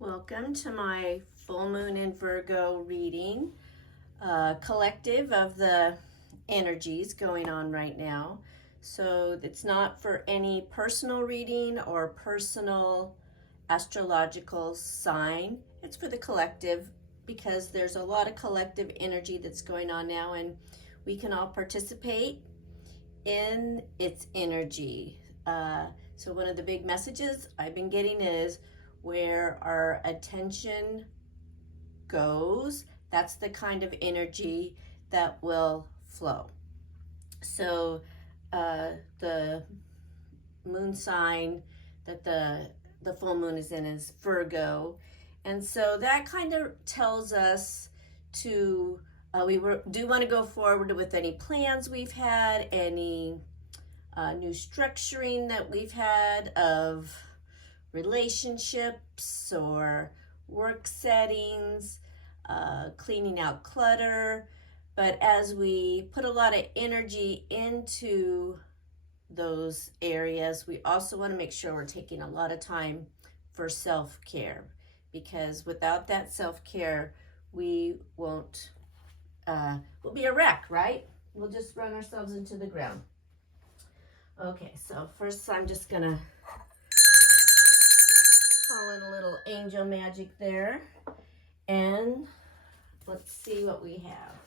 Welcome to my full moon in Virgo reading, collective of the energies going on right now. So it's not for any personal reading or personal astrological sign. It's for the collective because there's a lot of collective energy that's going on now, and we can all participate in its energy. So one of the big messages I've been getting is where our attention goes, that's the kind of energy that will flow. So the moon sign that the full moon is in is Virgo, and so that kind of tells us to do want to go forward with any plans we've had, any new structuring that we've had of relationships or work settings, cleaning out clutter. But as we put a lot of energy into those areas, we also want to make sure we're taking a lot of time for self-care, because without that self-care, we won't, we'll be a wreck, right? We'll just run ourselves into the ground. Okay, so first I'm just gonna call in a little angel magic there, and let's see what we have.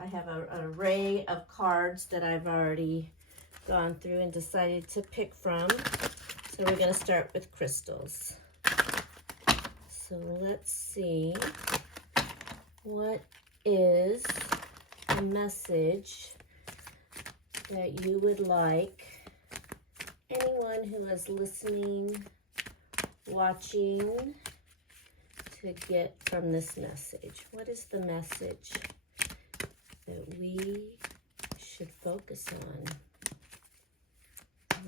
I have an array of cards that I've already gone through and decided to pick from. So we're gonna start with crystals. So let's see, what is a message that you would like anyone who is listening, watching, to get from this message? What is the message that we should focus on?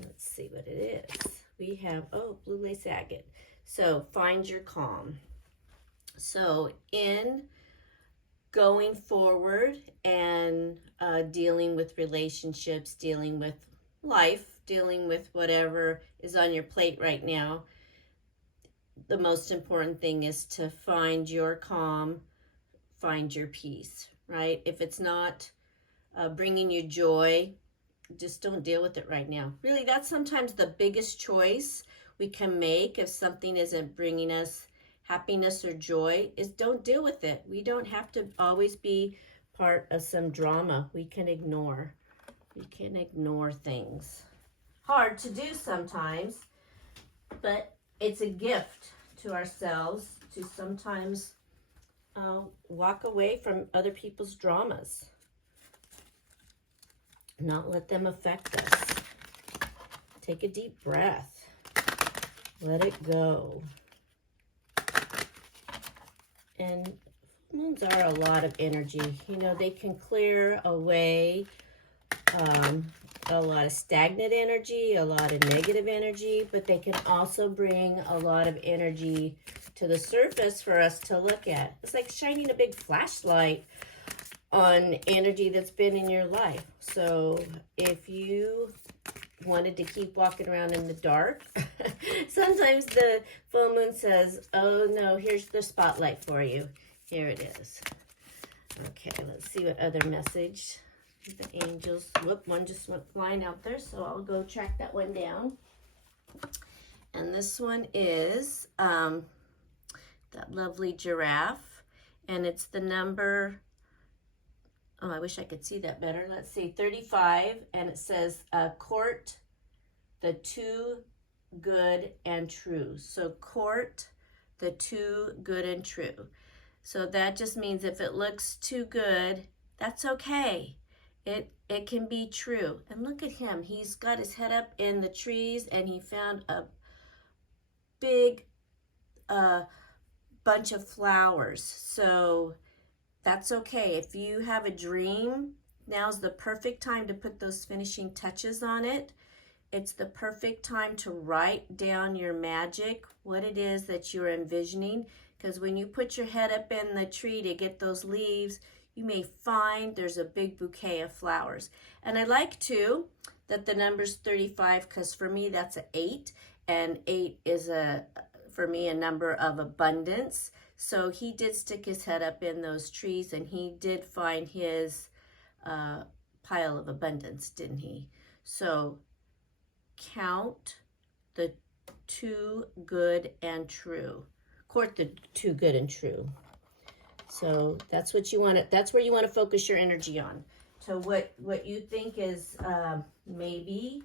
Let's see what it is. We have, blue lace agate. So find your calm. So in going forward and dealing with relationships, dealing with life, dealing with whatever is on your plate right now, the most important thing is to find your calm, find your peace, right? If it's not bringing you joy, just don't deal with it right now. Really, that's sometimes the biggest choice we can make if something isn't bringing us happiness or joy, is don't deal with it. We don't have to always be part of some drama. We can ignore things. Hard to do sometimes, but it's a gift to ourselves to sometimes walk away from other people's dramas, not let them affect us. Take a deep breath, let it go. And moons are a lot of energy. You know, they can clear away a lot of stagnant energy, a lot of negative energy, but they can also bring a lot of energy to the surface for us to look at. It's like shining a big flashlight on energy that's been in your life. So if you wanted to keep walking around in the dark, sometimes the full moon says, oh no, here's the spotlight for you. Here it is. Okay, let's see what other message the angels, one just went flying out there, so I'll go track that one down. And this one is that lovely giraffe, and it's the number, I wish I could see that better. Let's see, 35, and it says court the two good and true. So court the two good and true. So that just means if it looks too good, that's okay. It can be true. And look at him. He's got his head up in the trees, and he found a big bunch of flowers. So that's okay. If you have a dream, now's the perfect time to put those finishing touches on it. It's the perfect time to write down your magic, what it is that you're envisioning. Because when you put your head up in the tree to get those leaves, you may find there's a big bouquet of flowers. And I like too that the number's 35, because for me that's an 8, and 8 is a for me a number of abundance. So he did stick his head up in those trees, and he did find his pile of abundance, didn't he? So count the two good and true. Court the two good and true. So that's what you want to, that's where you want to focus your energy on. So what you think is maybe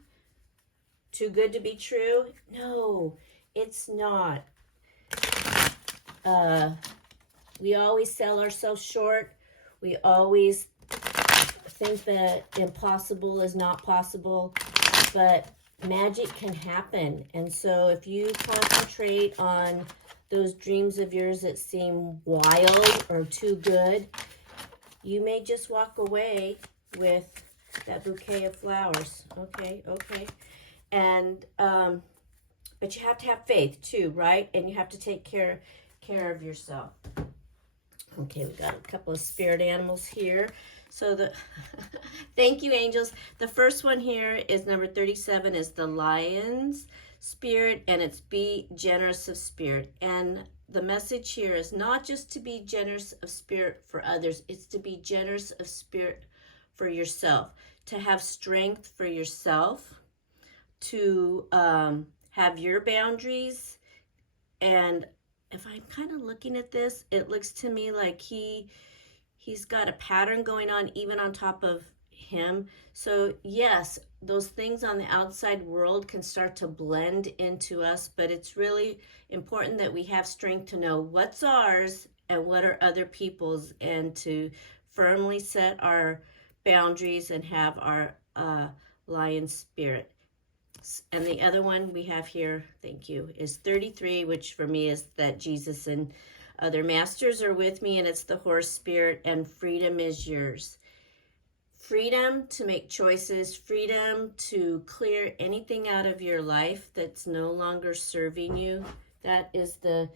too good to be true? No, it's not. We always sell ourselves short. We always think that impossible is not possible, but magic can happen. And so if you concentrate on those dreams of yours that seem wild or too good, you may just walk away with that bouquet of flowers. Okay. And but you have to have faith too, right? And you have to take care of yourself. Okay, we got a couple of spirit animals here. So the thank you, angels. The first one here is number 37, is the lion's spirit, and it's be generous of spirit. And the message here is not just to be generous of spirit for others, it's to be generous of spirit for yourself, to have strength for yourself, to have your boundaries. And if I'm kind of looking at this, it looks to me like he's got a pattern going on even on top of him. So yes, those things on the outside world can start to blend into us, but it's really important that we have strength to know what's ours and what are other people's, and to firmly set our boundaries and have our lion spirit. And the other one we have here, thank you, is 33, which for me is that Jesus and other masters are with me, and it's the horse spirit, and freedom is yours. Freedom to make choices, freedom to clear anything out of your life that's no longer serving you. That is the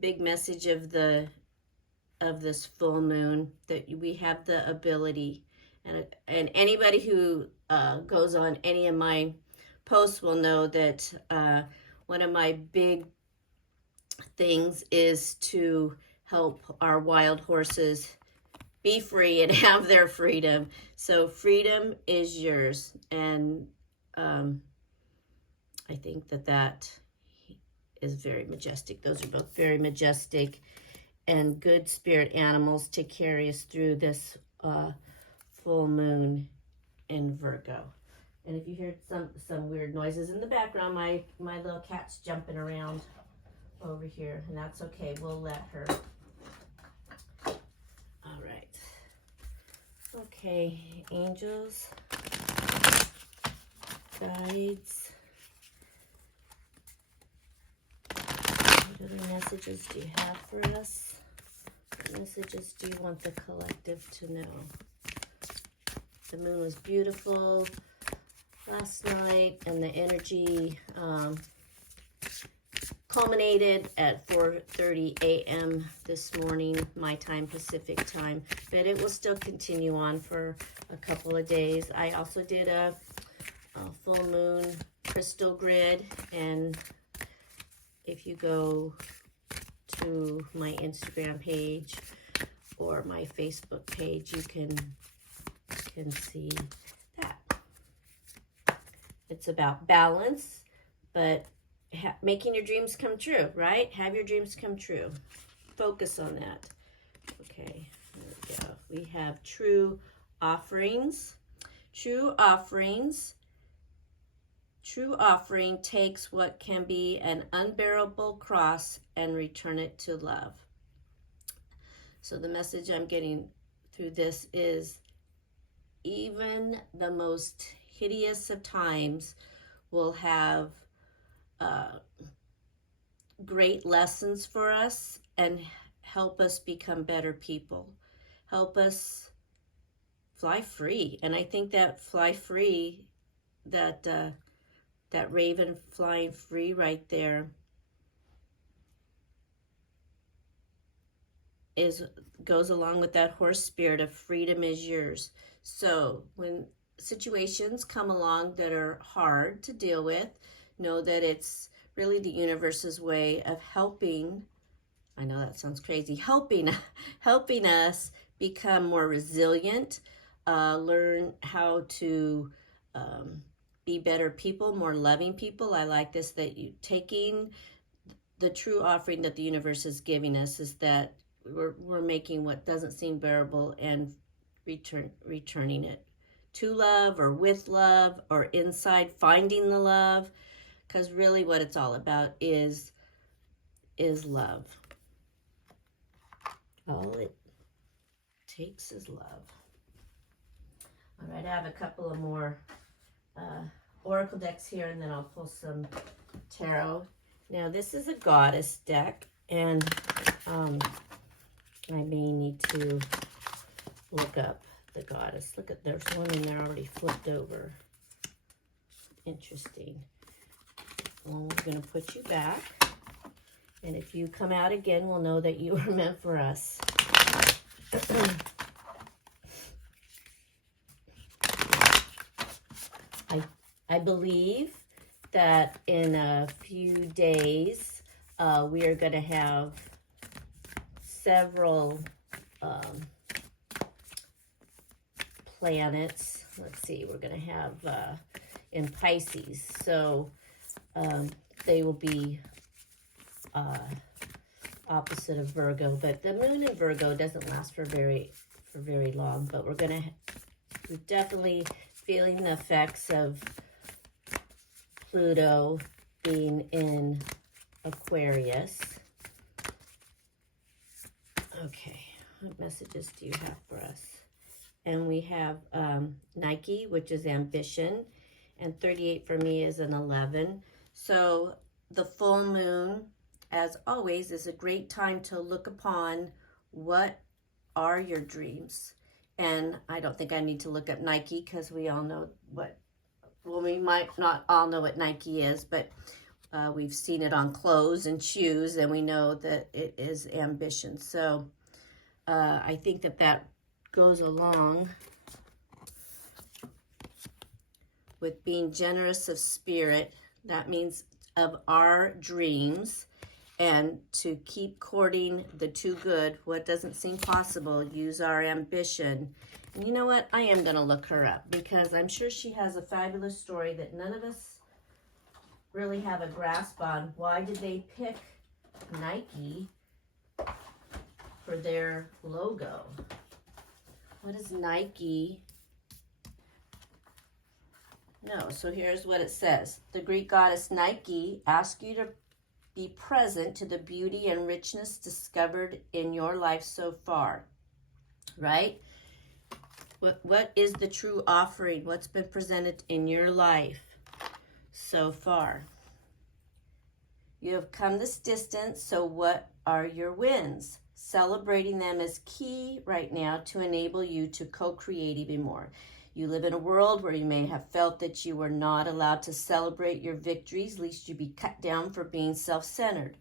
big message of this full moon, that we have the ability. And anybody who goes on any of my posts will know that one of my big things is to help our wild horses be free and have their freedom. So freedom is yours. And I think that is very majestic. Those are both very majestic and good spirit animals to carry us through this full moon in Virgo. And if you hear some weird noises in the background, my little cat's jumping around over here, and that's okay. We'll let her. All right. Okay, angels, guides. What other messages do you have for us? What messages do you want the collective to know? The moon was beautiful last night, and the energy culminated at 4:30 a.m. this morning, my time, Pacific time, but it will still continue on for a couple of days. I also did a full moon crystal grid, and if you go to my Instagram page or my Facebook page, you can see that. It's about balance, but making your dreams come true, right? Have your dreams come true. Focus on that. Okay, there we go. We have true offerings. True offerings. True offering takes what can be an unbearable cross and return it to love. So the message I'm getting through this is, even the most hideous of times will have great lessons for us and help us become better people. Help us fly free. And I think that fly free, that raven flying free right there, goes along with that horse spirit of freedom is yours. So when situations come along that are hard to deal with, know that it's really the universe's way of helping. I know that sounds crazy. Helping us become more resilient, learn how to be better people, more loving people. I like this, that you taking the true offering that the universe is giving us is that we're making what doesn't seem bearable and returning it to love, or with love, or inside finding the love, because really what it's all about is love. All it takes is love. All right, I have a couple of more oracle decks here, and then I'll pull some tarot. Now, this is a goddess deck, and I may need to look up the goddess. Look at, there's one in there already flipped over. Interesting. Well, we're going to put you back. And if you come out again, we'll know that you are meant for us. I believe that in a few days, we are going to have several planets. Let's see, we're going to have in Pisces. So they will be opposite of Virgo, but the moon in Virgo doesn't last for very long. But we're definitely feeling the effects of Pluto being in Aquarius. Okay, what messages do you have for us? And we have Nike, which is ambition, and 38 for me is an 11. So the full moon, as always, is a great time to look upon what are your dreams. And I don't think I need to look up Nike, because we all know what, well, we might not all know what Nike is, but we've seen it on clothes and shoes, and we know that it is ambition. So I think that goes along with being generous of spirit. That means of our dreams, and to keep courting the too good, what doesn't seem possible, use our ambition. And you know what? I am going to look her up, because I'm sure she has a fabulous story that none of us really have a grasp on. Why did they pick Nike for their logo? What is Nike? No, so here's what it says. The Greek goddess Nike asks you to be present to the beauty and richness discovered in your life so far, right? What is the true offering? What's been presented in your life so far? You have come this distance, so what are your wins? Celebrating them is key right now to enable you to co-create even more. You live in a world where you may have felt that you were not allowed to celebrate your victories, lest you be cut down for being self-centered.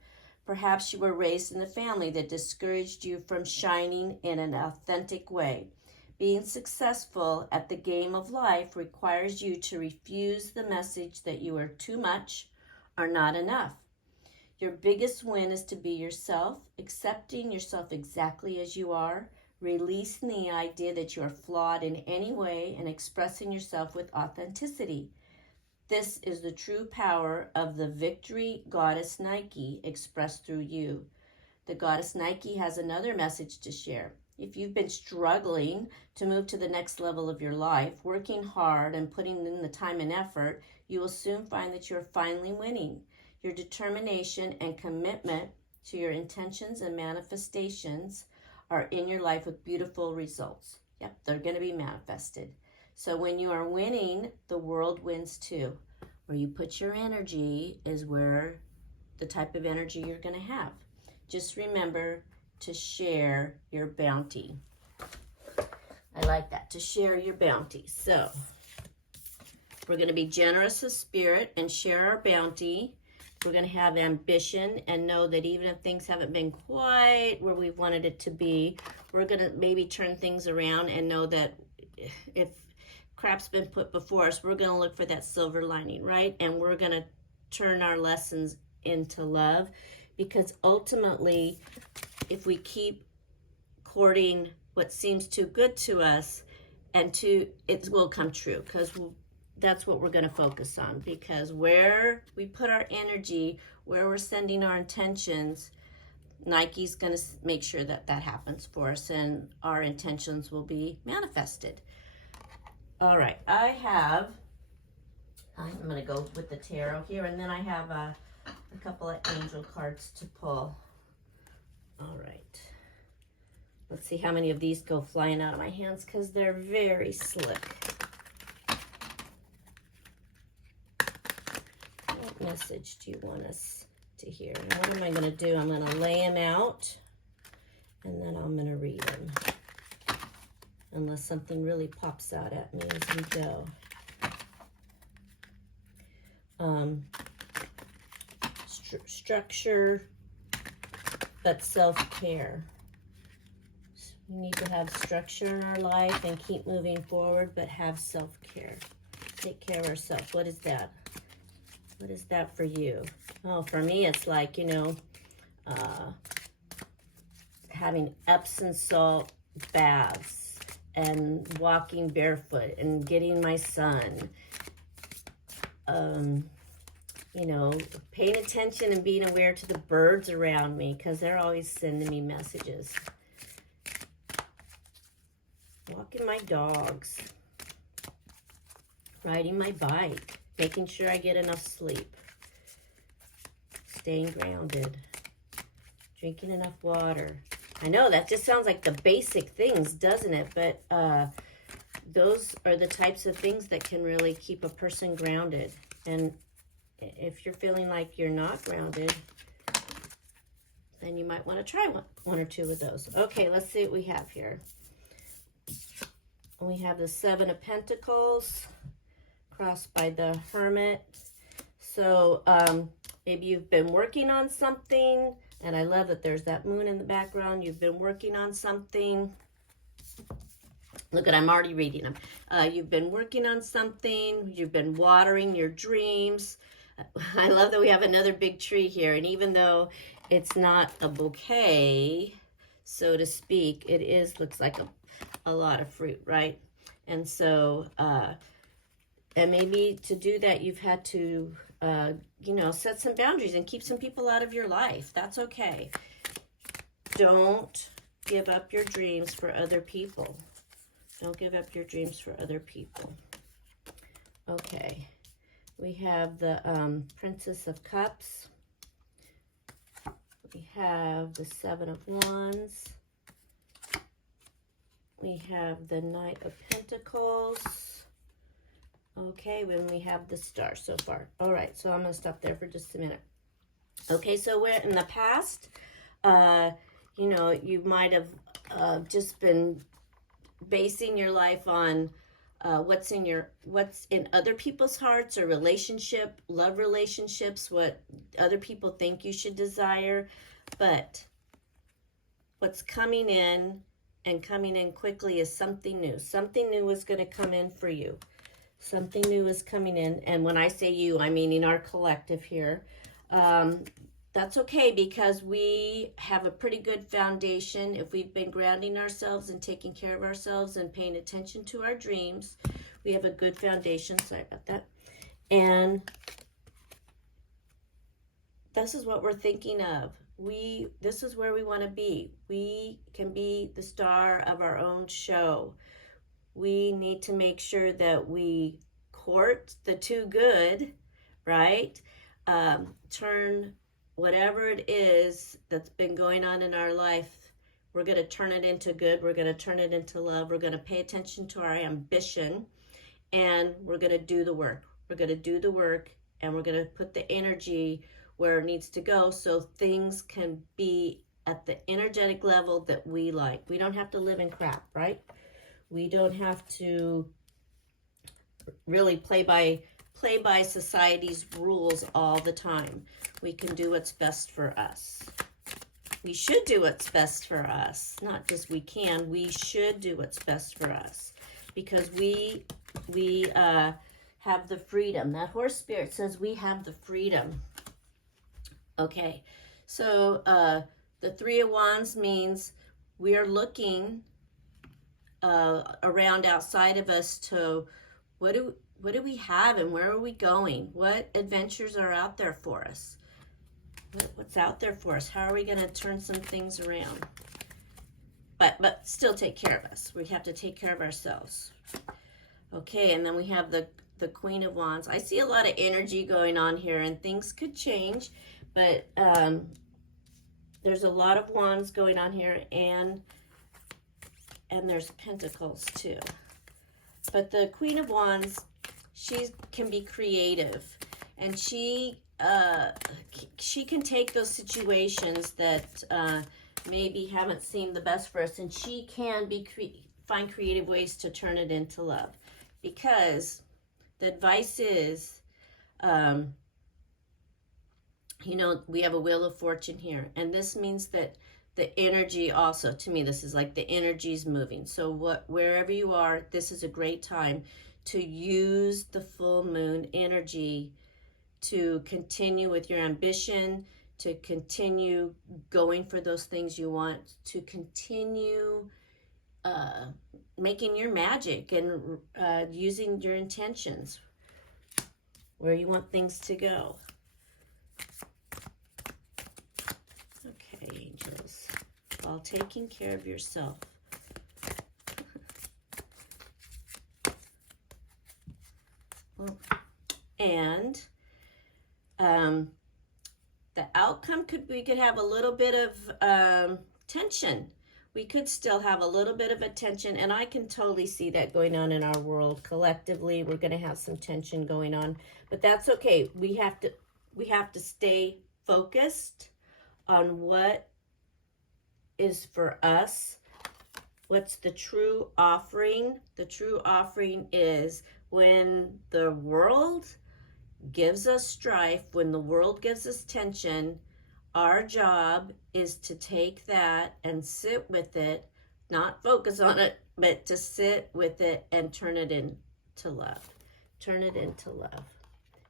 Perhaps you were raised in a family that discouraged you from shining in an authentic way. Being successful at the game of life requires you to refuse the message that you are too much or not enough. Your biggest win is to be yourself, accepting yourself exactly as you are, releasing the idea that you are flawed in any way, and expressing yourself with authenticity. This is the true power of the victory goddess Nike expressed through you. The goddess Nike has another message to share. If you've been struggling to move to the next level of your life, working hard and putting in the time and effort, you will soon find that you're finally winning. Your determination and commitment to your intentions and manifestations are in your life with beautiful results. Yep, they're going to be manifested. So when you are winning, the world wins too. Where you put your energy is where the type of energy you're going to have. Just remember to share your bounty. I like that, to share your bounty. So we're going to be generous of spirit and share our bounty. We're going to have ambition and know that even if things haven't been quite where we wanted it to be, we're going to maybe turn things around and know that if crap's been put before us, we're going to look for that silver lining, right? And we're going to turn our lessons into love, because ultimately, if we keep courting what seems too good to us, it will come true, because that's what we're going to focus on, because where we put our energy, where we're sending our intentions, Nike's going to make sure that that happens for us, and our intentions will be manifested. All right, I'm going to go with the tarot here, and then I have a couple of angel cards to pull. All right. Let's see how many of these go flying out of my hands, because they're very slick. What message do you want us to hear? And what am I going to do? I'm going to lay them out, and then I'm going to read them. Unless something really pops out at me as we go. Structure, but self-care. We need to have structure in our life and keep moving forward, but have self-care. Take care of ourselves. What is that? What is that for you? Oh, for me, it's like, having Epsom salt baths and walking barefoot and getting my sun. Paying attention and being aware to the birds around me, because they're always sending me messages. Walking my dogs. Riding my bike. Making sure I get enough sleep. Staying grounded. Drinking enough water. I know that just sounds like the basic things, doesn't it? But those are the types of things that can really keep a person grounded. And if you're feeling like you're not grounded, then you might want to try one or two of those. Okay, let's see what we have here. We have the Seven of Pentacles crossed by the Hermit. So maybe you've been working on something, and I love that there's that moon in the background. You've been working on something. Look at, I'm already reading them. You've been working on something. You've been watering your dreams. I love that we have another big tree here. And even though it's not a bouquet, so to speak, it looks like a lot of fruit, right? And so, and maybe to do that, you've had to, set some boundaries and keep some people out of your life. That's okay. Don't give up your dreams for other people. Don't give up your dreams for other people. Okay. We have the Princess of Cups. We have the Seven of Wands. We have the Knight of Pentacles. Okay, when we have the Star so far. All right, so I'm going to stop there for just a minute. Okay, so we're in the past, you might have just been basing your life on what's in other people's hearts, or love relationships, what other people think you should desire. But what's coming in, and coming in quickly, is something new. Something new is going to come in for you. Something new is coming in. And when I say you, I'm meaning our collective here. That's okay, because we have a pretty good foundation. If we've been grounding ourselves and taking care of ourselves and paying attention to our dreams, we have a good foundation. Sorry about that. And this is what we're thinking of. This is where we want to be. We can be the star of our own show. We need to make sure that we court the too good, right? Turn whatever it is that's been going on in our life, we're going to turn it into good. We're going to turn it into love. We're going to pay attention to our ambition, and we're going to do the work. We're going to do the work, and we're going to put the energy where it needs to go, so things can be at the energetic level that we like. We don't have to live in crap, right? We don't have to really play by society's rules all the time. We can do what's best for us. We should do what's best for us. Not just we can, we should do what's best for us, because we have the freedom. That horse spirit says we have the freedom Okay, so the Three of Wands means we are looking around outside of us to what do we have and where are we going? What adventures are out there for us? What's out there for us? How are we going to turn some things around? But still take care of us. We have to take care of ourselves. Okay, and then we have the Queen of Wands. I see a lot of energy going on here, and things could change, but there's a lot of wands going on here, and there's pentacles too. But the Queen of Wands, she can be creative, and she can take those situations that maybe haven't seemed the best for us, and she can find creative ways to turn it into love. Because the advice is, you know, we have a Wheel of Fortune here, and this means that the energy also, to me, this is like the energy is moving. So wherever you are, this is a great time to use the full moon energy to continue with your ambition, to continue going for those things you want, to continue making your magic and using your intentions where you want things to go. Okay, angels, while taking care of yourself. And the outcome we could have a little bit of tension. We could still have a little bit of a tension, and I can totally see that going on in our world. Collectively, we're going to have some tension going on, but that's okay. We have to stay focused on what is for us. What's the true offering? The true offering is when the world gives us strife, when the world gives us tension, our job is to take that and sit with it, not focus on it, but to sit with it and turn it into love. Turn it into love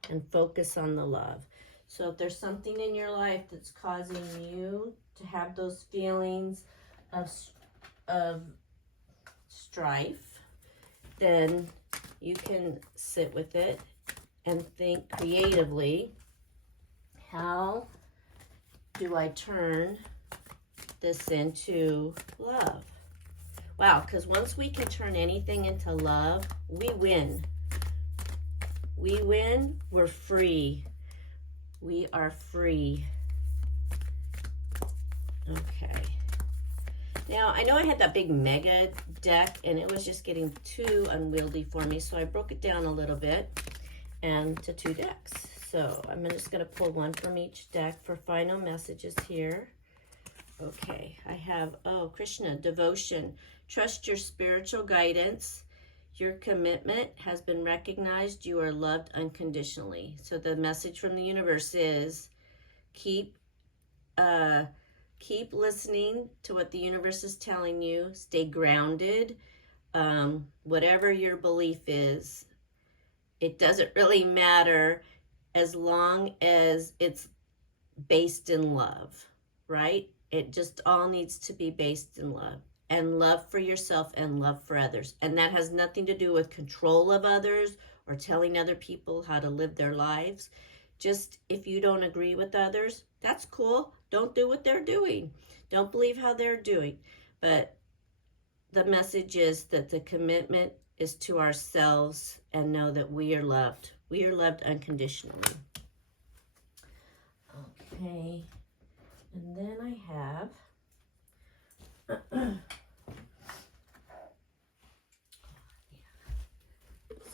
and focus on the love. So if there's something in your life that's causing you to have those feelings of strife, then you can sit with it and think creatively, how do I turn this into love? Wow, because once we can turn anything into love, we win. We win, we're free. We are free. Okay. Now, I know I had that big mega deck, and it was just getting too unwieldy for me, so I broke it down a little bit and to 2 decks. So I'm just going to pull one from each deck for final messages here. Okay, I have, Krishna, devotion. Trust your spiritual guidance. Your commitment has been recognized. You are loved unconditionally. So the message from the universe is keep listening to what the universe is telling you. Stay grounded. Whatever your belief is, it doesn't really matter as long as it's based in love, right? It just all needs to be based in love, and love for yourself and love for others. And that has nothing to do with control of others or telling other people how to live their lives. Just if you don't agree with others, that's cool. Don't do what they're doing. Don't believe how they're doing. But the message is that the commitment is to ourselves, and know that we are loved. We are loved unconditionally. Okay. And then I have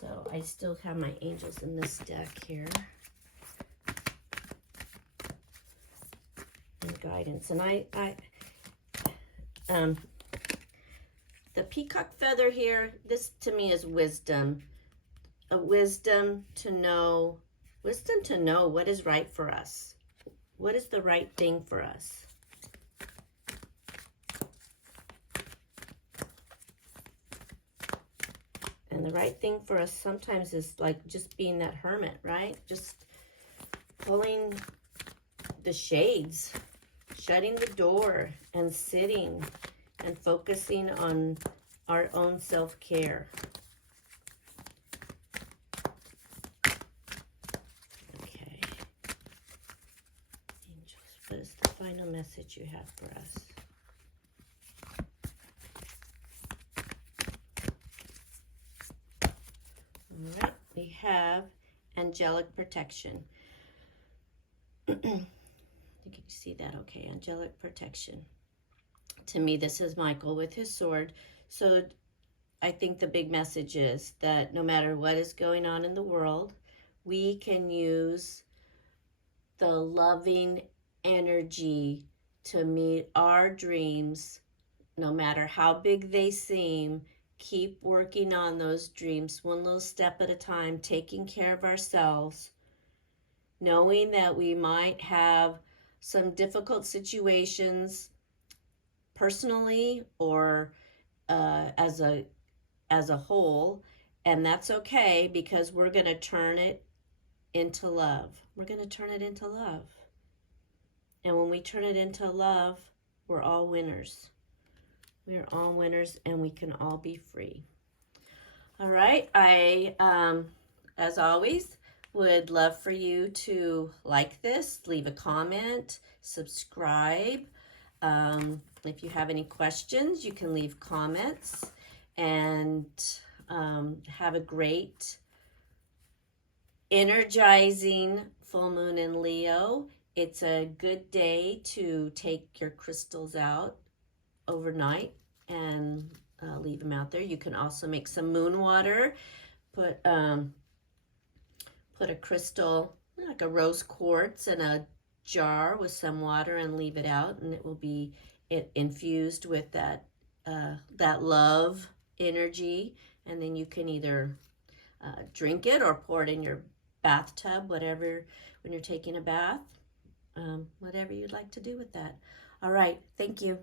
so I still have my angels in this deck here. And guidance. And the peacock feather here, this to me is wisdom. A wisdom to know what is right for us. What is the right thing for us? And the right thing for us sometimes is like just being that hermit, right? Just pulling the shades, shutting the door and sitting and focusing on our own self-care. Okay. Angels, what is the final message you have for us? All right, we have angelic protection. You can see that okay, angelic protection. To me, this is Michael with his sword. So I think the big message is that no matter what is going on in the world, we can use the loving energy to meet our dreams, no matter how big they seem. Keep working on those dreams one little step at a time, taking care of ourselves, knowing that we might have some difficult situations personally or as a whole, and that's okay, because we're going to turn it into love. We're going to turn it into love. And when we turn it into love, we're all winners. We're all winners, and we can all be free. All right. I, as always, would love for you to like this, leave a comment, subscribe. If you have any questions, you can leave comments, and have a great, energizing full moon in Leo. It's a good day to take your crystals out overnight and leave them out there. You can also make some moon water. Put a crystal, like a rose quartz, in a jar with some water and leave it out, and it will be infused with that love energy. And then you can either drink it or pour it in your bathtub, whatever, when you're taking a bath, whatever you'd like to do with that. All right, thank you.